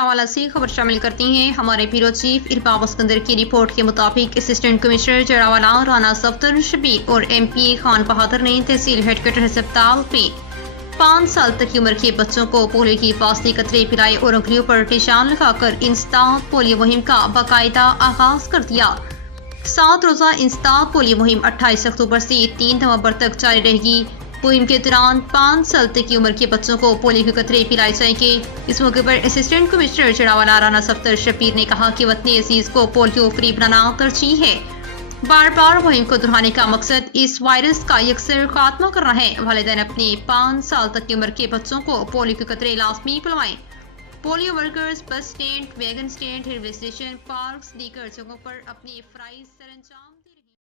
جڑاوالا سے خبر شامل کرتی ہیں۔ ہمارے بیورو چیف ارباب اسکندر کی رپورٹ کے مطابق اسسٹنٹ کمشنر جڑاوالا رانا صفدر شبیر اور ایم پی خان بہادر نے تحصیل ہیڈ کوارٹر ہسپتال میں 5 سال تک کی عمر کے بچوں کو پولیو کی فاصلی قطرے پلائے اور انگلیوں پر نشان لگا کر انسداد پولیو مہم کا باقاعدہ آغاز کر دیا۔ 7 روزہ انسداد پولیو مہم 28 اکتوبر سے 3 نومبر تک جاری رہے گی۔ مہم کے دوران 5 سال تک کی عمر کے بچوں کو پولیو کے قطرے پلائے جائیں گے۔ اس موقع پر اسسٹنٹ کمشنر جڑاوالا رانا صفدر شبیر نے کہا کہ وطن عزیز کو پولیو فری بنانا ترجیح ہے۔ بار بار مہم کو دہرانے کا مقصد اس وائرس کا یکسر خاتمہ کرنا ہے۔ والدین اپنے 5 سال تک کی عمر کے بچوں کو پولیو کے قطرے لازمی پلوائیں۔ Polio workers bus stand, wagon stand, railway station, parks, دیگر جگہوں پر اپنے فرائض سر انجام دے رہے ہیں۔